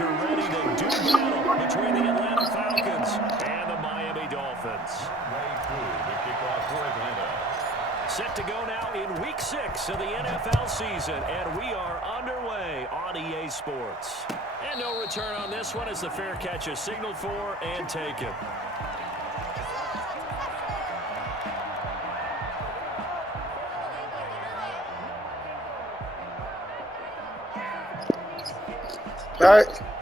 teams are ready to do battle between the Atlanta Falcons and the Miami Dolphins. The kickoff for Atlanta. Set to go now in Week 6 of the NFL season, and we are underway on EA Sports. And no return on this one as the fair catch is signaled for and taken.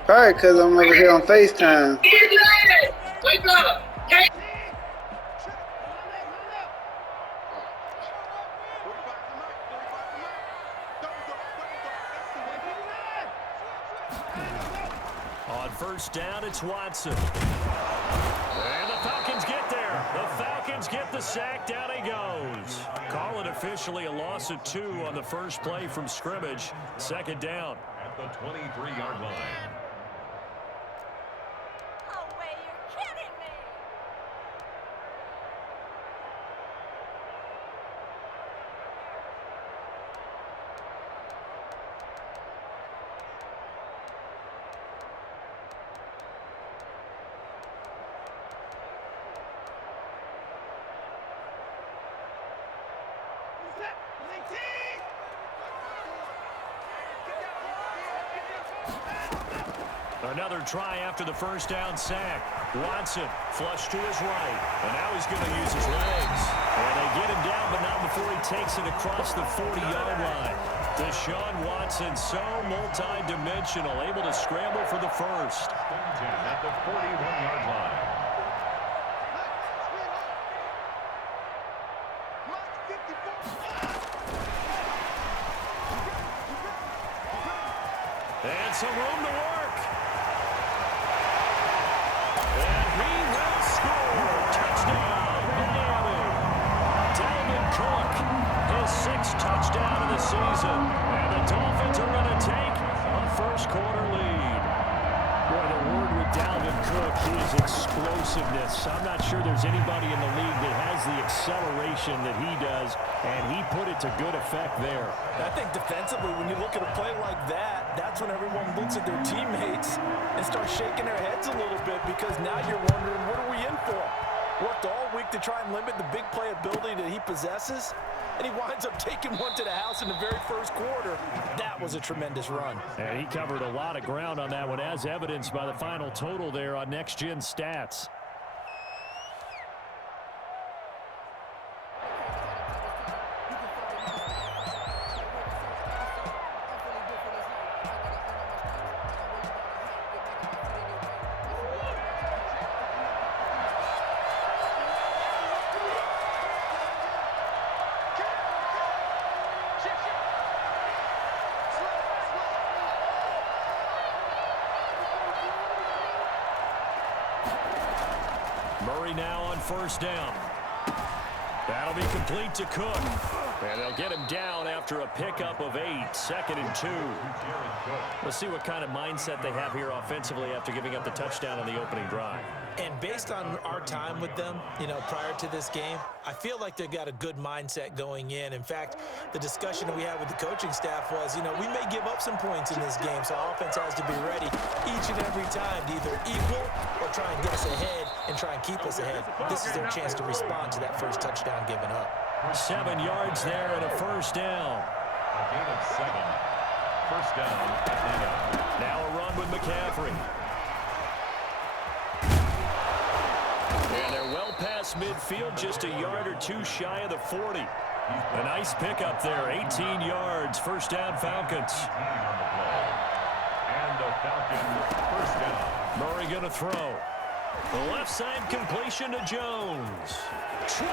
Probably because I'm over here on FaceTime. Wake up! On first down, it's Watson. And the Falcons get there. The Falcons get the sack. Down he goes. Call it officially a loss of 2 on the first play from scrimmage. Second down. At the 23-yard line. Oh, wait, you're kidding me. Another try after the first down sack. Watson flush to his right. And now he's going to use his legs. And they get him down, but not before he takes it across the 40-yard line. Deshaun Watson, so multi-dimensional, able to scramble for the first. At the 41-yard line. And some room to work. And he will score. Touchdown, Miami. Dalvin Cook, his 6th touchdown of the season. And the Dolphins are going to take a first-quarter lead. Boy, the word with Dalvin Cook is explosiveness. I'm not sure there's anybody in the league that has the acceleration that he does, and he put it to good effect there. I think defensively, when you look at a play like that, that's when everyone looks at their teammates and starts shaking their heads a little bit, because now you're wondering, what are we in for? Worked all week to try and limit the big play ability that he possesses, and he winds up taking one to the house in the very first quarter. That was a tremendous run. And he covered a lot of ground on that one, as evidenced by the final total there on Next Gen Stats. Murray now on first down. That'll be complete to Cook. And they'll get him down after a pickup of 8. 2nd and 2. Let's see what kind of mindset they have here offensively after giving up the touchdown on the opening drive. And based on our time with them, prior to this game, I feel like they've got a good mindset going in. In fact, the discussion that we had with the coaching staff was, we may give up some points in this game, so our offense has to be ready each and every time to either equal or try and get us ahead and try and keep us ahead. This is their chance to respond to that first touchdown given up. 7 yards there and a first down. A gain of 7. First down, Atlanta. Now a run with McCaffrey. And they're well past midfield, just a yard or 2 shy of the 40. A nice pickup there, 18 yards. First down, Falcons. And the Falcons first down. Murray going to throw. The left side completion to Jones. 20.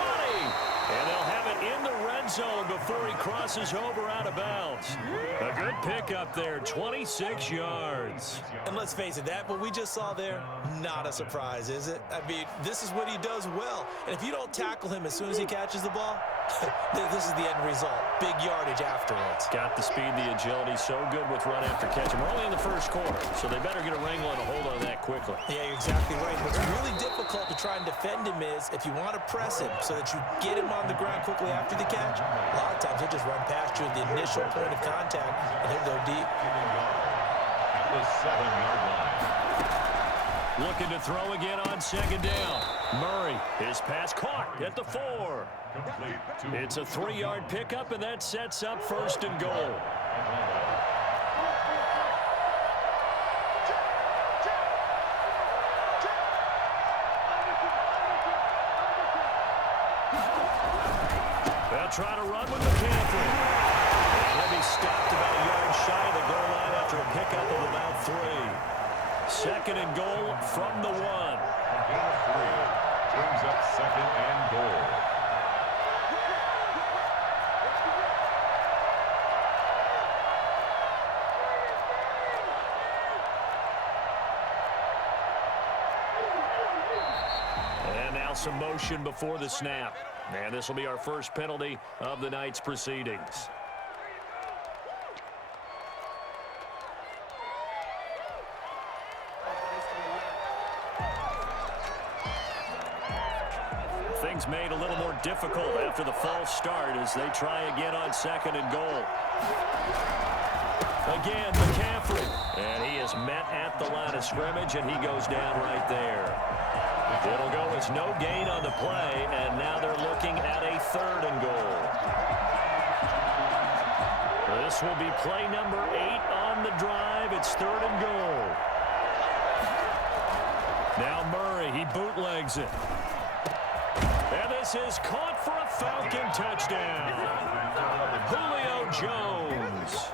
And they'll have it in the red zone before he crosses over out of bounds. A good pickup there, 26 yards. And let's face it, what we just saw there, not a surprise, is it? I mean, this is what he does well. And if you don't tackle him as soon as he catches the ball, this is the end result. Big yardage afterwards. Got the speed, the agility, so good with run after catch. And we're only in the first quarter, so they better get a wrangle and a hold on that quickly. Yeah, you're exactly right. What's really difficult to try and defend him is if you want to press him so that you get him on the ground quickly after the catch, a lot of times he'll just run past you at the initial point of contact, and he'll go deep. At the 7-yard line. Looking to throw again on second down. Murray, his pass caught at the 4. It's a 3-yard pickup, and that sets up 1st and goal. They'll try to run with McCaffrey. He'll be stopped about a yard shy of the goal line after a pickup of about 3. 2nd and goal from the 1. Gain of 3 brings up 2nd and goal. And now some motion before the snap. And this will be our first penalty of the night's proceedings. Things made a little more difficult after the false start as they try again on 2nd and goal. Again, McCaffrey. And he is met at the line of scrimmage, and he goes down right there. It'll go as no gain on the play, and now they're looking at a 3rd and goal. This will be play number 8 on the drive. It's 3rd and goal. Now Murray, he bootlegs it. And this is caught for a Falcon touchdown. Julio Jones,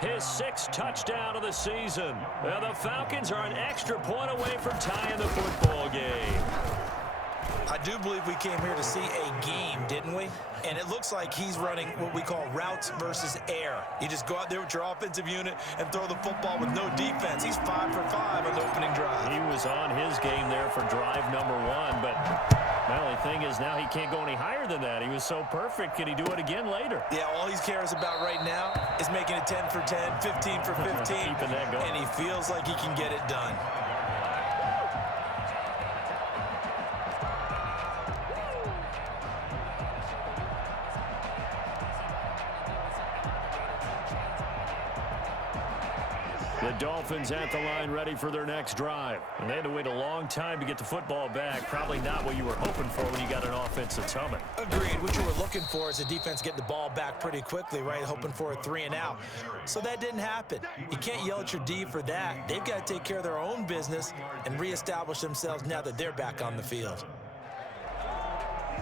his 6th touchdown of the season. Now the Falcons are an extra point away from tying the football game. I do believe we came here to see a game, didn't we? And it looks like he's running what we call routes versus air. You just go out there with your offensive unit and throw the football with no defense. He's 5 for 5 on the opening drive. He was on his game there for drive number 1, but the only thing is now he can't go any higher than that. He was so perfect. Can he do it again later? Yeah, all he cares about right now is making it 10 for 10, 15 for 15. Keeping that going. And he feels like he can get it done. The Dolphins at the line ready for their next drive. And they had to wait a long time to get the football back. Probably not what you were hoping for when you got an offense that's humming. Agreed. What you were looking for is the defense getting the ball back pretty quickly, right? Hoping for a 3 and out. So that didn't happen. You can't yell at your D for that. They've got to take care of their own business and reestablish themselves now that they're back on the field.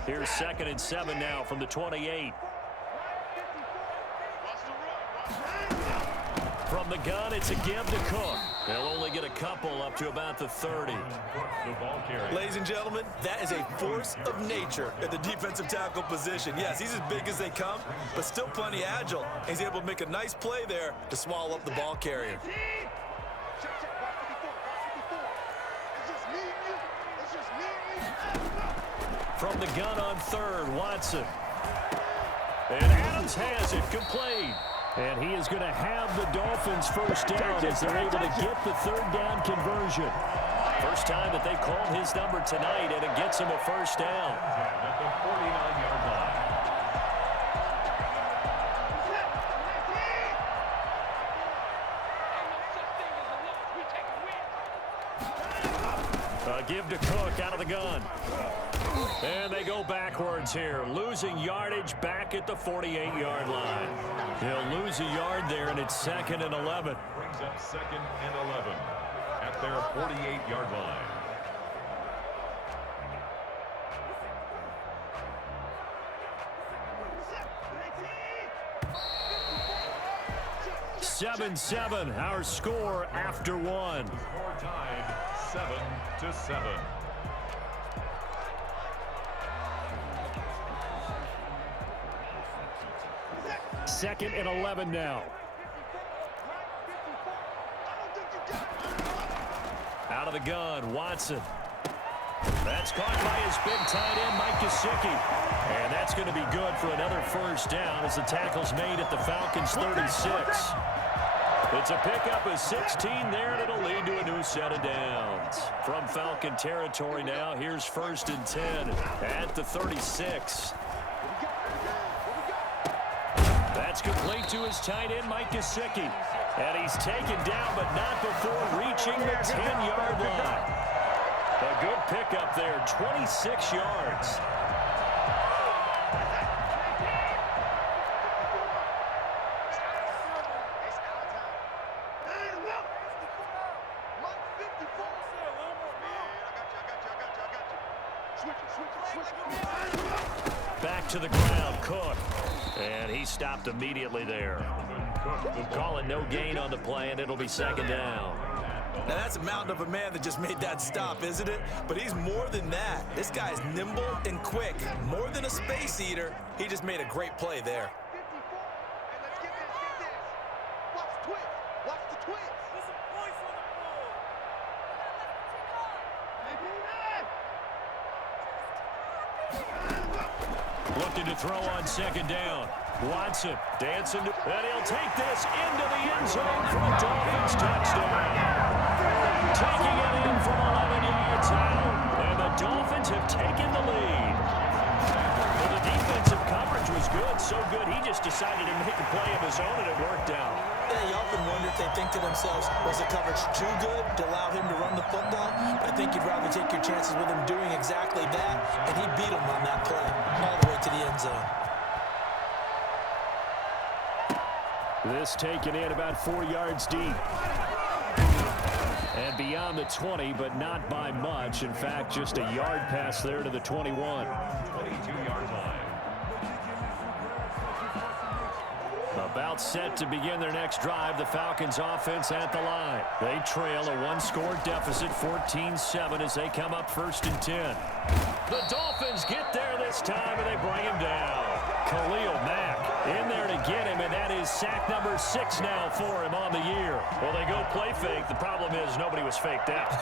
Here's 2nd and 7 now from the 28. From the gun, it's a give to Cook. They'll only get a couple up to about the 30. Ladies and gentlemen, that is a force of nature at the defensive tackle position. Yes, he's as big as they come, but still plenty agile. He's able to make a nice play there to swallow up the ball carrier. From the gun on 3rd, Watson. And Adams has it complete. And he is going to have the Dolphins first down as they're able to get the 3rd down conversion. First time that they've called his number tonight, and it gets him a first down. At the 49-yard line. A give to Cook out of the gun. And they go backwards here, losing yardage back at the 48-yard line. He'll lose a yard there, and it's 2nd and 11. Brings up 2nd and 11 at their 48-yard line. Seven, our score after 1. Score tied 7-7. 2nd and 11 now. Out of the gun, Watson. That's caught by his big tight end, Mike Gesicki. And that's going to be good for another first down as the tackle's made at the Falcons' 36. It's a pickup of 16 there, and it'll lead to a new set of downs. From Falcon territory now, here's 1st and 10 at the 36. That's complete to his tight end, Mike Gesicki. And he's taken down, but not before reaching the 10-yard line. A good pickup there, 26 yards. Back to the ground, Cook. And he stopped immediately there. Calling no gain on the play, and it'll be second down. Now, that's a mountain of a man that just made that stop, isn't it? But he's more than that. This guy's nimble and quick. More than a space eater. He just made a great play there. Looking to throw on second down. Watson dancing, and he'll take this into the end zone for a Dolphins touchdown. Taking it in from 11 yards out, and the Dolphins have taken the lead. Well, the defensive coverage was good, so good he just decided to make a play of his own, and it worked out. Yeah, you often wonder if they think to themselves, was the coverage too good to allow him to run the football? I think you'd rather take your chances with him doing exactly that, and he beat him on that play all the way to the end zone. This taken in about 4 yards deep. And beyond the 20, but not by much. In fact, just a yard pass there to the 21. 22-yard line. About set to begin their next drive, the Falcons offense at the line. They trail a one-score deficit, 14-7, as they come up 1st and 10. The Dolphins get there this time, and they bring him down. Khalil Mack in there to get him, and that is sack number 6 now for him on the year. Well, they go play fake. The problem is nobody was faked out.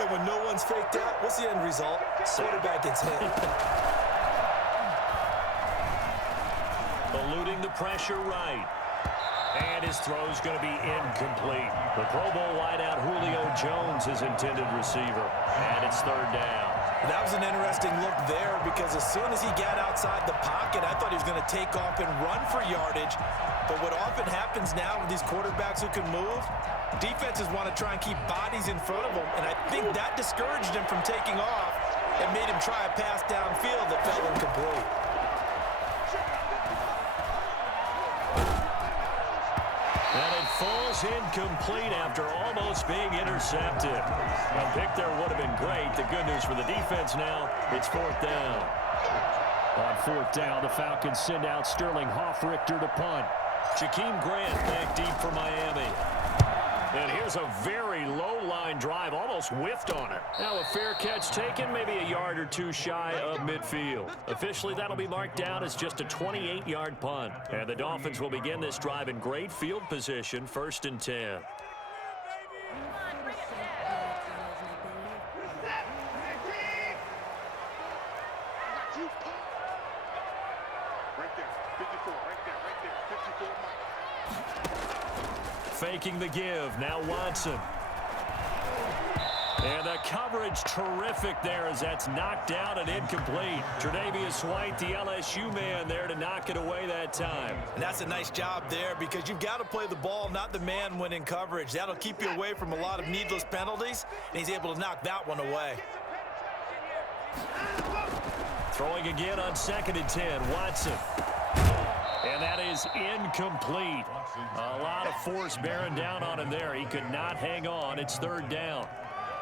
And when no one's faked out, what's the end result? Quarterback gets hit. Eluding the pressure right. And his throw's going to be incomplete. The Pro Bowl wideout Julio Jones is intended receiver. And it's 3rd down. That was an interesting look there because as soon as he got outside the pocket, I thought he was going to take off and run for yardage. But what often happens now with these quarterbacks who can move, defenses want to try and keep bodies in front of them. And I think that discouraged him from taking off and made him try a pass downfield that fell incomplete. And it falls incomplete after almost being intercepted. A pick there would have been great. The good news for the defense now, it's 4th down. On 4th down, the Falcons send out Sterling Hoffrichter to punt. Jakeem Grant back deep for Miami. And here's a very low-line drive, almost whiffed on it. Now a fair catch taken, maybe a yard or two shy of midfield. Officially, that'll be marked down as just a 28-yard punt. And the Dolphins will begin this drive in great field position, 1st and 10. Faking the give. Now Watson. And the coverage terrific there as that's knocked down and incomplete. Tre'Davious White, the LSU man, there to knock it away that time. And that's a nice job there because you've got to play the ball, not the man when in coverage. That'll keep you away from a lot of needless penalties, and he's able to knock that one away. Throwing again on 2nd and 10. Watson. And that is incomplete. A lot of force bearing down on him there. He could not hang on. It's 3rd down.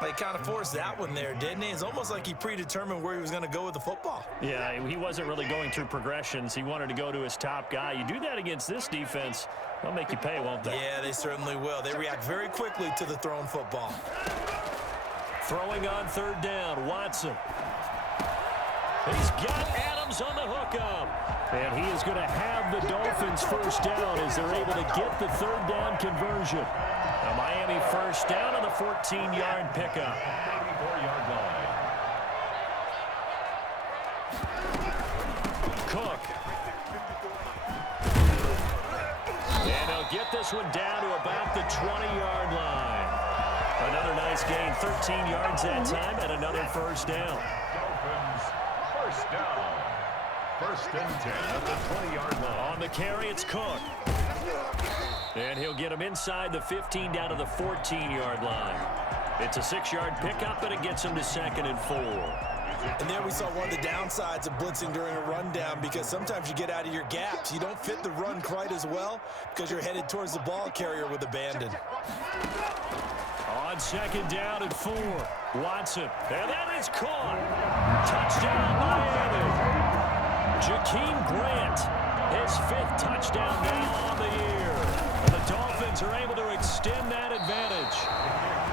He kind of forced that one there, didn't he? It's almost like he predetermined where he was going to go with the football. Yeah, he wasn't really going through progressions. He wanted to go to his top guy. You do that against this defense, they'll make you pay, won't they? Yeah, they certainly will. They react very quickly to the thrown football. Throwing on 3rd down, Watson. He's got Adams on the hookup. And he is going to have the Dolphins 1st down as they're able to get the 3rd down conversion. A Miami 1st down on the 14-yard pickup. 84-yard line. Cook. And he'll get this one down to about the 20-yard line. Another nice gain, 13 yards that time, and another 1st down. Dolphins 1st down. 1st and 10 at the 20-yard line. On the carry, it's Cook. And he'll get him inside the 15 down to the 14-yard line. It's a 6-yard pickup, and it gets him to 2nd and 4. And there we saw one of the downsides of blitzing during a rundown, because sometimes you get out of your gaps. You don't fit the run quite as well because you're headed towards the ball carrier with abandon. On 2nd down and 4, Watson. And that is caught. Touchdown, Miami. Jakeem Grant, his 5th touchdown now on the year. And the Dolphins are able to extend that advantage.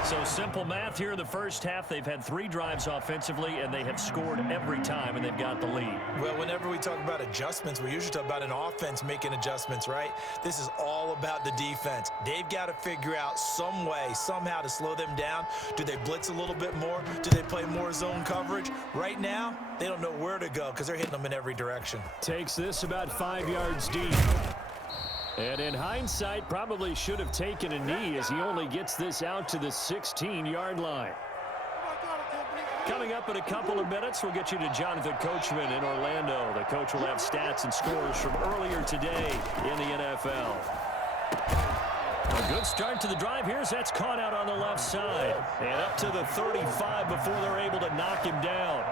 So simple math here in the first half. They've had 3 drives offensively, and they have scored every time, and they've got the lead. Well, whenever we talk about adjustments, we usually talk about an offense making adjustments, right? This is all about the defense. They've got to figure out some way, somehow to slow them down. Do they blitz a little bit more? Do they play more zone coverage? Right now, they don't know where to go because they're hitting them in every direction. Takes this about 5 yards deep. And in hindsight, probably should have taken a knee as he only gets this out to the 16-yard line. Coming up in a couple of minutes, we'll get you to Jonathan Coachman in Orlando. The coach will have stats and scores from earlier today in the NFL. A good start to the drive here as that's caught out on the left side. And up to the 35 before they're able to knock him down.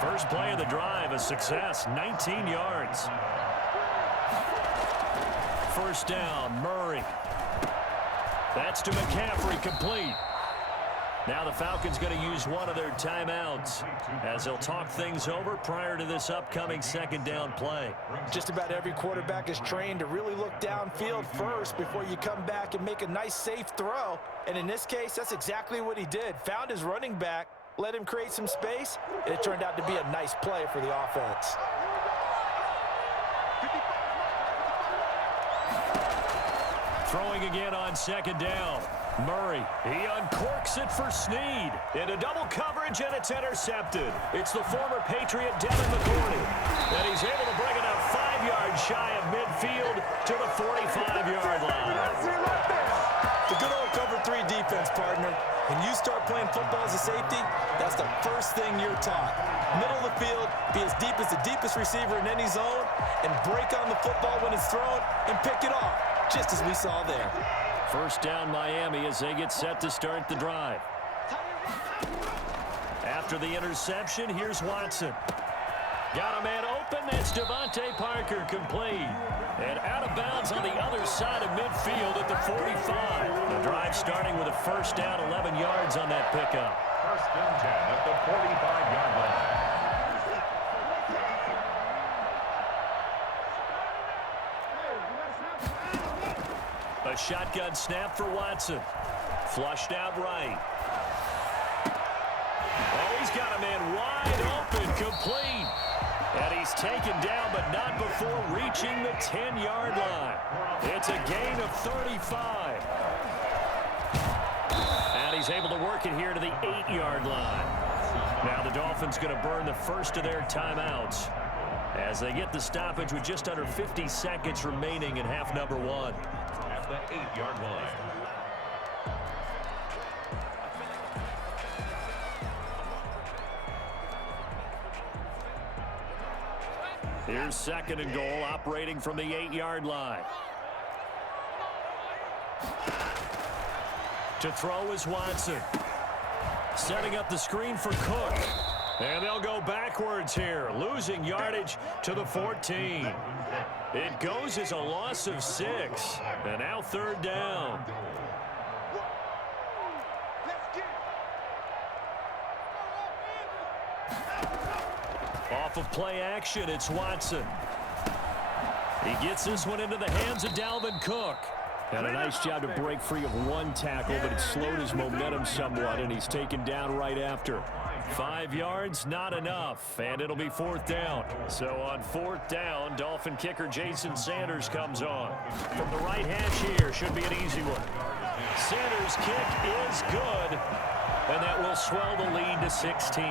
First play of the drive, a success, 19 yards. First down, Murray. That's to McCaffrey, complete. Now the Falcons going to use one of their timeouts as they'll talk things over prior to this upcoming 2nd down play. Just about every quarterback is trained to really look downfield first before you come back and make a nice, safe throw. And in this case, that's exactly what he did. Found his running back, let him create some space, and it turned out to be a nice play for the offense. Throwing again on 2nd down. Murray, he uncorks it for Snead. Into double coverage, and it's intercepted. It's the former Patriot Devin McCourty. And he's able to bring it up 5 yards shy of midfield to the 45-yard line. The good old cover 3 defense, partner. When you start playing football as a safety, that's the first thing you're taught. Middle of the field, be as deep as the deepest receiver in any zone, and break on the football when it's thrown and pick it off, just as we saw there. First down Miami as they get set to start the drive. After the interception, here's Watson. Got a man open. That's Devontae Parker, complete. And out of bounds on the other side of midfield at the 45. The drive starting with a first down, 11 yards on that pickup. First and 10 at the 45-yard line. A shotgun snap for Watson. Flushed out right. Oh, he's got a man wide open, complete. And he's taken down, but not before reaching the 10-yard line. It's a gain of 35. And he's able to work it here to the 8-yard line. Now the Dolphins going to burn the first of their timeouts as they get the stoppage with just under 50 seconds remaining in half number 1. At the 8-yard line. Here's 2nd and goal, operating from the 8-yard line. To throw is Watson. Setting up the screen for Cook. And they'll go backwards here, losing yardage to the 14. It goes as a loss of 6. And now 3rd down. Off of play action, it's Watson. He gets this one into the hands of Dalvin Cook. And a nice job to break free of one tackle, but it slowed his momentum somewhat, and he's taken down right after. 5 yards, not enough, and it'll be 4th down. So on 4th down, Dolphin kicker Jason Sanders comes on. From the right hash here, should be an easy one. Sanders' kick is good, and that will swell the lead to 16.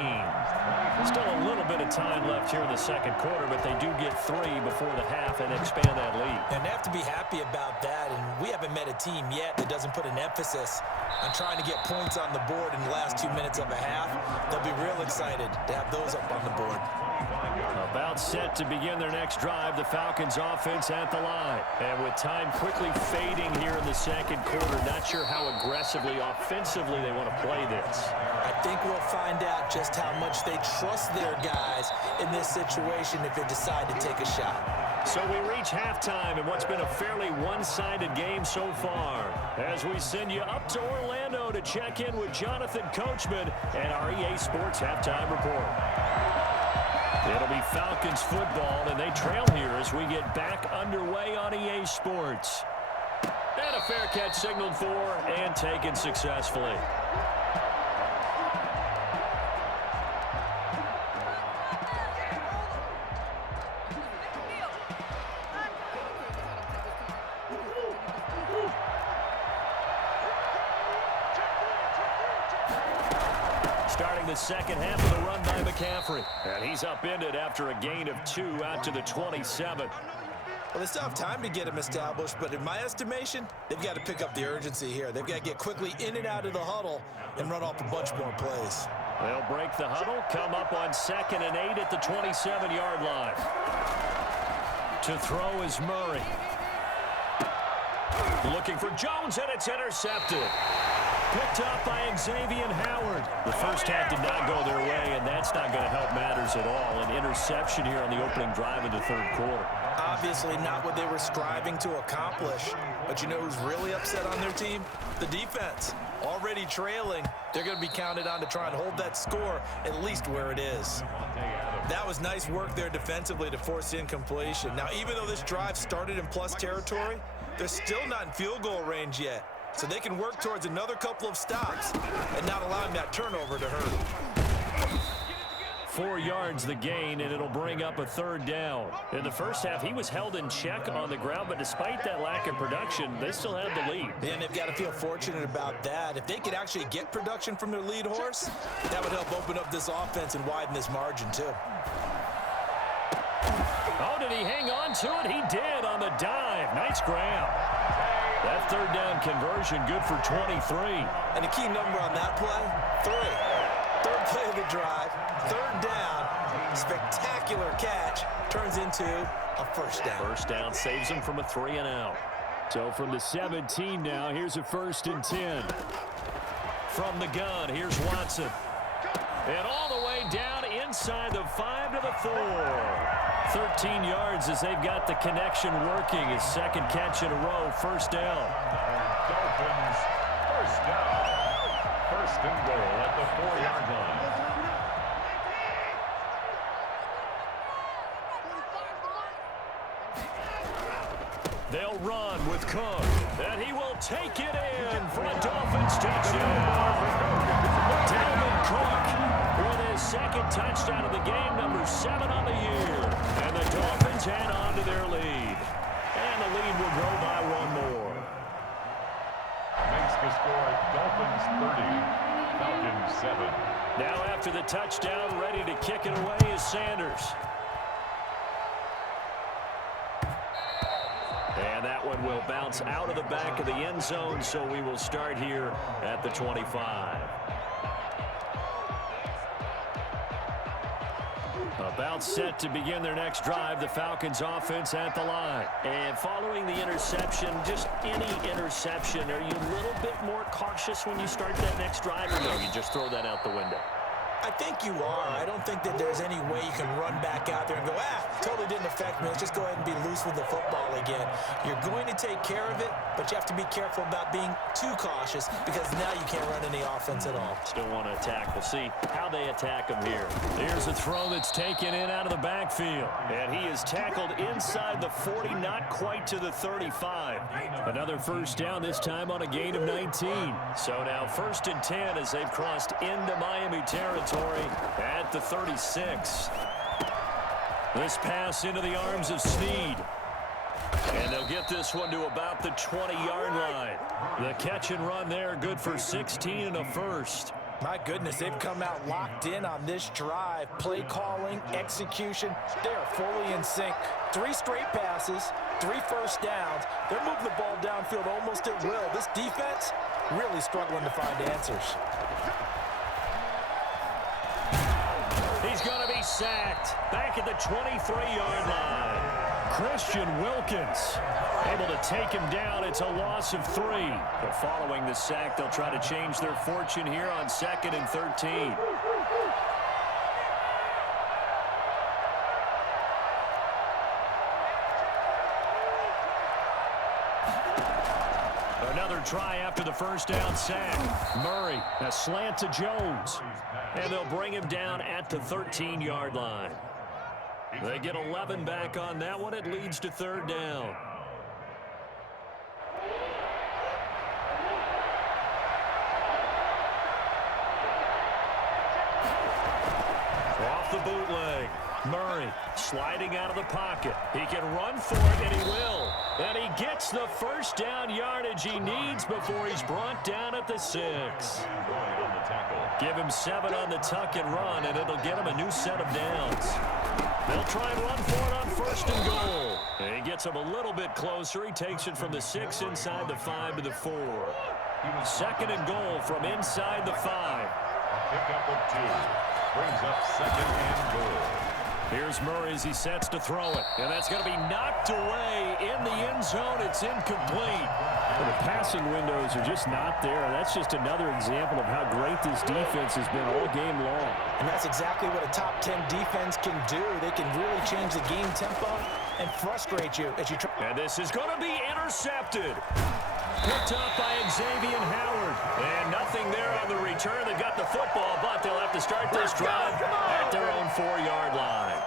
Still a little bit of time left here in the 2nd quarter, but they do get 3 before the half and expand that lead. And they have to be happy about that, and we haven't met a team yet that doesn't put an emphasis on trying to get points on the board in the last 2 minutes of a half. They'll be real excited to have those up on the board. About set to begin their next drive, the Falcons offense at the line. And with time quickly fading here in the second quarter, not sure how aggressively, offensively they want to play this. I think we'll find out just how much they trust their guys in this situation if they decide to take a shot. So we reach halftime in what's been a fairly one-sided game so far. As we send you up to Orlando to check in with Jonathan Coachman and our EA Sports Halftime Report. It'll be Falcons football, and they trail here as we get back underway on EA Sports. And a fair catch signaled for and taken successfully. Starting the second half of the run by McCaffrey. And he's upended after a gain of 2 out to the 27. Well, they still have time to get him established, but in my estimation, they've got to pick up the urgency here. They've got to get quickly in and out of the huddle and run off a bunch more plays. They'll break the huddle, come up on 2nd and 8 at the 27-yard line. To throw is Murray. Looking for Jones, and it's intercepted. Picked up by Xavier Howard. The first half did not go their way, and that's not going to help matters at all. An interception here on the opening drive of the third quarter. Obviously not what they were striving to accomplish. But you know who's really upset on their team? The defense. Already trailing. They're going to be counted on to try and hold that score at least where it is. That was nice work there defensively to force incompletion. Now, even though this drive started in plus territory, they're still not in field goal range yet. So they can work towards another couple of stops and not allowing that turnover to hurt. 4 yards the gain, and it'll bring up a 3rd down. In the first half, he was held in check on the ground, but despite that lack of production, they still had the lead. And they've got to feel fortunate about that. If they could actually get production from their lead horse, that would help open up this offense and widen this margin too. Oh, did he hang on to it? He did on the dive. Nice grab. That 3rd down conversion good for 23. And the key number on that play, 3. 3rd play of the drive, 3rd down, spectacular catch, turns into a 1st down. 1st down saves him from a 3 and out. So from the 17 now, here's a 1st and 10. From the gun, here's Watson. And all the way down inside the 5 to the 4. 13 yards as they've got the connection working. His 2nd catch in a row, 1st down. Dolphins, 1st down. 1st and goal at the 4-yard line. They'll run with Cook, and he will take it in for a Dolphins touchdown. Dalvin Cook with his 2nd touchdown of the game, number 7 on the year. And the Dolphins head on to their lead. And the lead will grow by 1 more. Makes the score Dolphins 30, Falcons 7. Now after the touchdown, ready to kick it away is Sanders. And that one will bounce out of the back of the end zone, so we will start here at the 25. About set to begin their next drive, the Falcons offense at the line. And following the interception, just any interception, are you a little bit more cautious when you start that next drive, or no, you just throw that out the window? I think you are. I don't think that there's any way you can run back out there and go, totally didn't affect me. Let's just go ahead and be loose with the football again. You're going to take care of it, but you have to be careful about being too cautious because now you can't run any offense at all. Still want to attack. We'll see how they attack him here. Here's a throw that's taken in out of the backfield. And he is tackled inside the 40, not quite to the 35. Another 1st down, this time on a gain of 19. So now 1st and 10 as they've crossed into Miami territory at the 36. This pass into the arms of Snead. And they'll get this one to about the 20-yard line. The catch and run there, good for 16 and a 1st. My goodness, they've come out locked in on this drive. Play calling, execution, they are fully in sync. 3 straight passes, 3 1st downs. They're moving the ball downfield almost at will. This defense really struggling to find answers. He he's going to be sacked. Back at the 23-yard line. Christian Wilkins able to take him down. It's a loss of 3. But following the sack, they'll try to change their fortune here on 2nd and 13. Another try after the first down sack. Murray, a slant to Jones. And they'll bring him down at the 13-yard line. They get 11 back on that one. It leads to 3rd down. Off the bootleg. Murray sliding out of the pocket. He can run for it, and he will. And he gets the first down yardage he needs before he's brought down at the 6. Give him 7 on the tuck and run, and it'll get him a new set of downs. They'll try and run for it on 1st and goal. And he gets him a little bit closer. He takes it from the 6 inside the 5 to the 4. 2nd and goal from inside the 5. A pickup of 2. Brings up 2nd and goal. Here's Murray as he sets to throw it. And that's going to be knocked away in the end zone. It's incomplete. Well, the passing windows are just not there. That's just another example of how great this defense has been all game long. And that's exactly what a top 10 defense can do. They can really change the game tempo and frustrate you as you try. And this is going to be intercepted. Picked up by Xavier Howard. And nothing there on the return. They've got the football, but they'll have to start this drive at their own 4-yard line.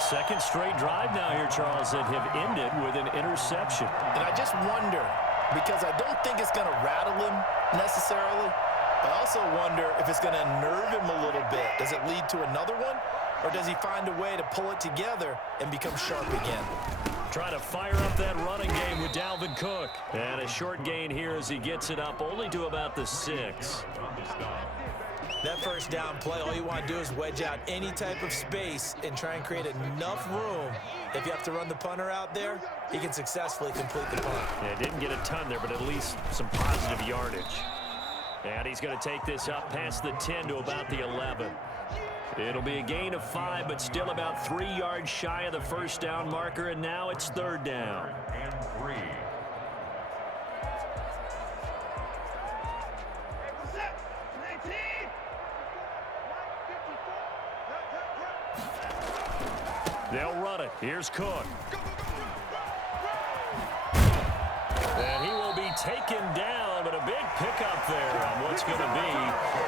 2nd straight drive now here, Charles, that have ended with an interception. And I just wonder, because I don't think it's going to rattle him necessarily, I also wonder if it's going to unnerve him a little bit. Does it lead to another one, or does he find a way to pull it together and become sharp again? Trying to fire up that running game with Dalvin Cook. And a short gain here as he gets it up only to about the 6. That first down play, all you want to do is wedge out any type of space and try and create enough room. If you have to run the punter out there, he can successfully complete the punt. Yeah, didn't get a ton there, but at least some positive yardage. And he's going to take this up past the 10 to about the 11. It'll be a gain of 5, but still about 3 yards shy of the first down marker, and now it's 3rd down. And 3. They'll run it. Here's Cook. And he will be taken down, but a big pickup there on what's going to be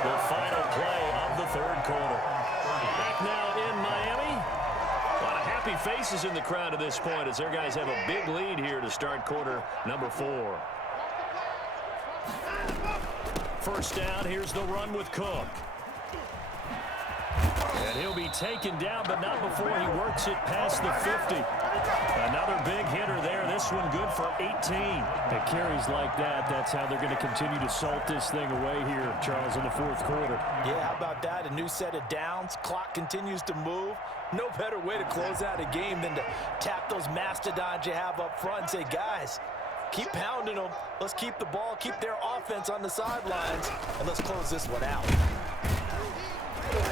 the final play of the 3rd quarter. Back now in Miami. A lot of happy faces in the crowd at this point as their guys have a big lead here to start quarter number 4. First down, here's the run with Cook. And he'll be taken down, but not before he works it past the 50. Another big hitter there. This one good for 18. At carries like that, that's how they're going to continue to salt this thing away here, Charles, in the 4th quarter. Yeah, how about that? A new set of downs. Clock continues to move. No better way to close out a game than to tap those mastodons you have up front and say, guys, keep pounding them. Let's keep the ball, keep their offense on the sidelines, and let's close this one out.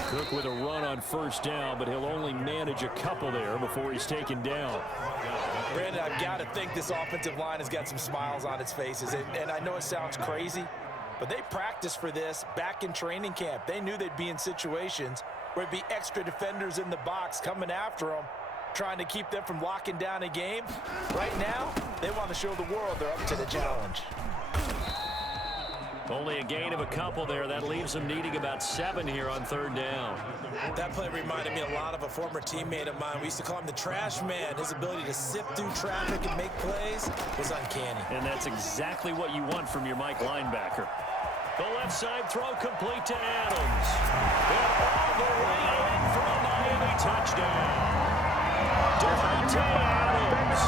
Cook with a run on first down, but he'll only manage a couple there before he's taken down. Brandon, I've got to think this offensive line has got some smiles on its faces. And I know it sounds crazy, but they practiced for this back in training camp. They knew they'd be in situations where it'd be extra defenders in the box coming after them, trying to keep them from locking down a game. Right now, they want to show the world they're up to the challenge. Only a gain of a couple there. That leaves them needing about 7 here on 3rd down. That play reminded me a lot of a former teammate of mine. We used to call him the trash man. His ability to sift through traffic and make plays was uncanny. And that's exactly what you want from your Mike linebacker. The left side throw complete to Adams. And all the way in for a Miami touchdown. Devontae Adams,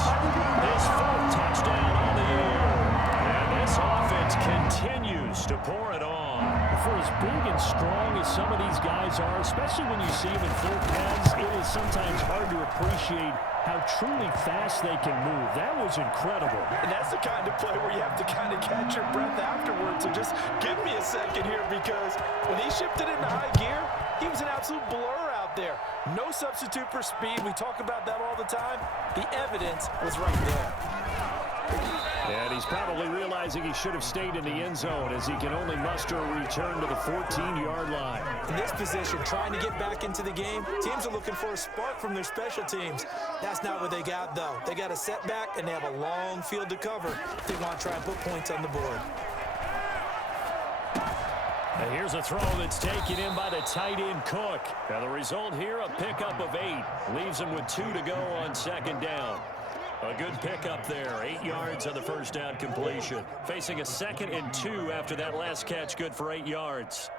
his 4th touchdown on the year. And this offense continues to pour it on. For as big and strong as some of these guys are, especially when you see them in full pads, it is sometimes hard to appreciate how truly fast they can move. That was incredible. And that's the kind of play where you have to kind of catch your breath afterwards. So just give me a second here, because when he shifted into high gear, he was an absolute blur out there. No substitute for speed. We talk about that all the time. The evidence was right there. And he's probably realizing he should have stayed in the end zone as he can only muster a return to the 14-yard line. In this position, trying to get back into the game, teams are looking for a spark from their special teams. That's not what they got, though. They got a setback, and they have a long field to cover if they want to try and put points on the board. And here's a throw that's taken in by the tight end Cook. Now the result here, a pickup of 8. Leaves him with 2 to go on second down. A good pickup there, 8 yards on the first down completion. Facing a 2nd and 2 after that last catch, good for 8 yards.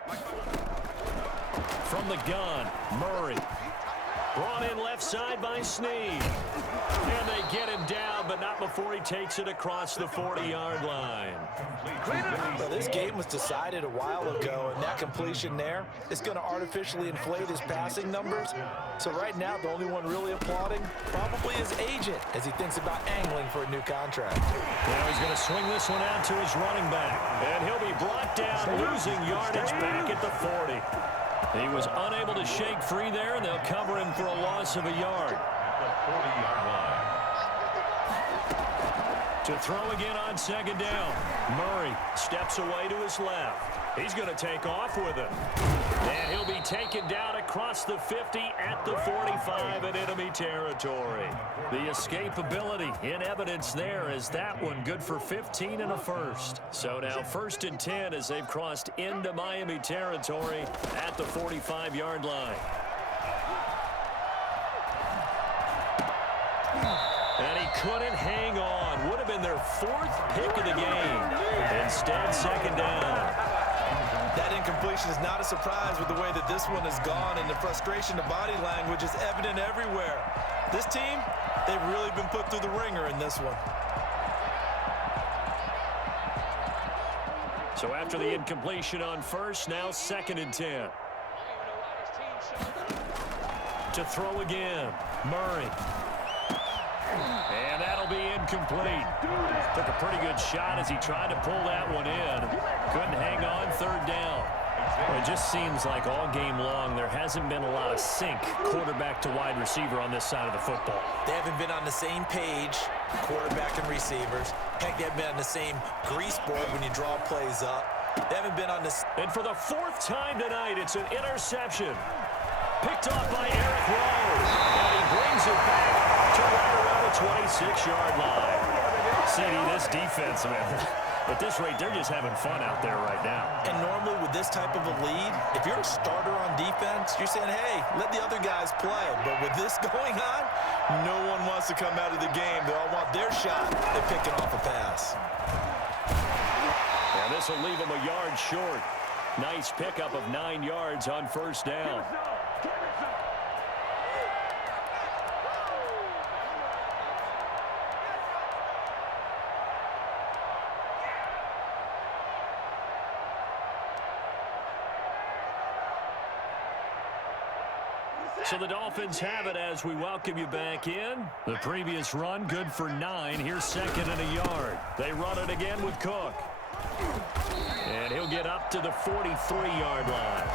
From the gun, Murray. Brought in left side by Snead. And they get him down, but not before he takes it across the 40-yard line. Well, this game was decided a while ago, and that completion there is going to artificially inflate his passing numbers. So right now, the only one really applauding probably his agent as he thinks about angling for a new contract. Now he's going to swing this one out to his running back. And he'll be brought down, losing yardage back at the 40. He was unable to shake free there, and they'll cover him for a loss of a yard. The 40-yard line. To throw again on second down. Murray steps away to his left. He's going to take off with it. And he'll be taken down across the 50 at the 45 in enemy territory. The escapability in evidence there is that one good for 15 and a first. So now 1st and 10 as they've crossed into Miami territory at the 45-yard line. And he couldn't hang on. Would have been their 4th pick of the game. Instead, second down. That incompletion is not a surprise with the way that this one has gone, and the frustration, the body language is evident everywhere. This team, they've really been put through the ringer in this one. So after the incompletion on first, now 2nd and 10. To throw again, Murray. And that'll be incomplete. Took a pretty good shot as he tried to pull that one in. Couldn't hang on, 3rd down. Well, it just seems like all game long there hasn't been a lot of sync quarterback to wide receiver on this side of the football. They haven't been on the same page, quarterback and receivers. Heck, they haven't been on the same grease board when you draw plays up. They haven't been on this. And for the 4th time tonight, it's an interception. Picked off by Eric Rose. And he brings it back to right around the 26-yard line. CD, this defense, man, at this rate, they're just having fun out there right now. And normally with this type of a lead, if you're a starter on defense, you're saying, hey, let the other guys play. But with this going on, no one wants to come out of the game. They all want their shot at picking off a pass. And this will leave them a yard short. Nice pickup of 9 yards on 1st down. So the Dolphins have it as we welcome you back in. The previous run good for 9. Here's 2nd and a yard. They run it again with Cook. And he'll get up to the 43-yard line.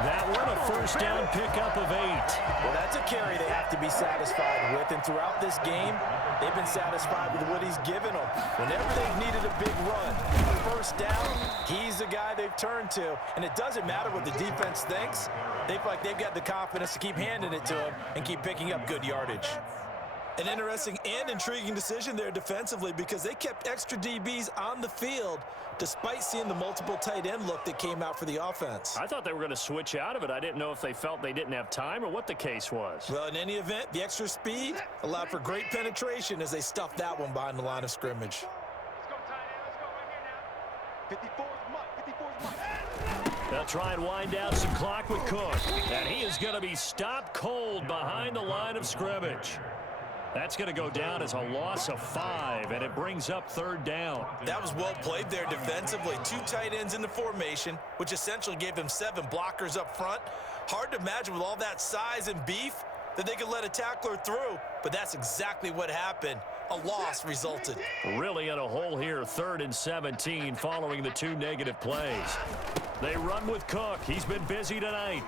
That one a 1st down pickup of 8. Well, that's a carry they have to be satisfied with. And throughout this game, they've been satisfied with what he's given them. Whenever they've needed a big run, a 1st down, he's the guy they've turned to. And it doesn't matter what the defense thinks. They feel like they've got the confidence to keep handing it to him and keep picking up good yardage. An interesting and intriguing decision there defensively because they kept extra DBs on the field despite seeing the multiple tight end look that came out for the offense. I thought they were going to switch out of it. I didn't know if they felt they didn't have time or what the case was. Well, in any event, the extra speed allowed for great penetration as they stuffed that one behind the line of scrimmage. Let's go, tight end. Let's go right here now. 54's Mike. They'll try and wind down some clock with Cook. And he is going to be stopped cold behind the line of scrimmage. That's going to go down as a loss of 5, and it brings up 3rd down. That was well played there defensively. 2 tight ends in the formation, which essentially gave them 7 blockers up front. Hard to imagine with all that size and beef that they could let a tackler through, but that's exactly what happened. A loss resulted. Really in a hole here, 3rd and 17 following the 2 negative plays. They run with Cook. He's been busy tonight.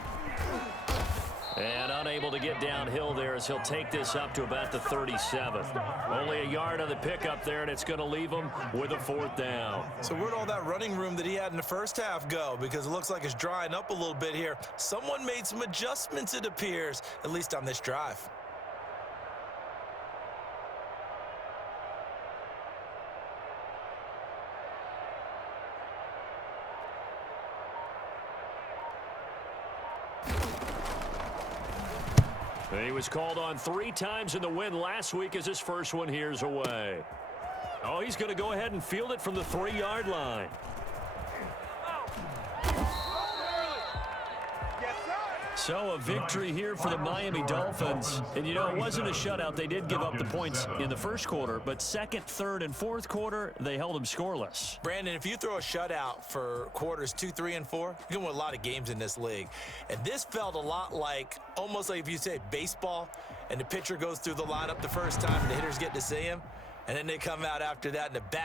And unable to get downhill there as he'll take this up to about the 37. Only a yard on the pickup there, and it's going to leave him with a 4th down. So where'd all that running room that he had in the first half go? Because it looks like it's drying up a little bit here. Someone made some adjustments, it appears, at least on this drive. He was called on 3 times in the win last week as his first one here's away. Oh, he's going to go ahead and field it from the 3-yard line. So a victory here for the Miami Dolphins. And, you know, it wasn't a shutout. They did give up the points in the first quarter, but second, third, and fourth quarter, they held them scoreless. Brandon, if you throw a shutout for quarters 2, 3, and 4, you're going to win a lot of games in this league. And this felt a lot like, almost like if you say baseball, and the pitcher goes through the lineup the first time, and the hitters get to see him, and then they come out after that, and the bat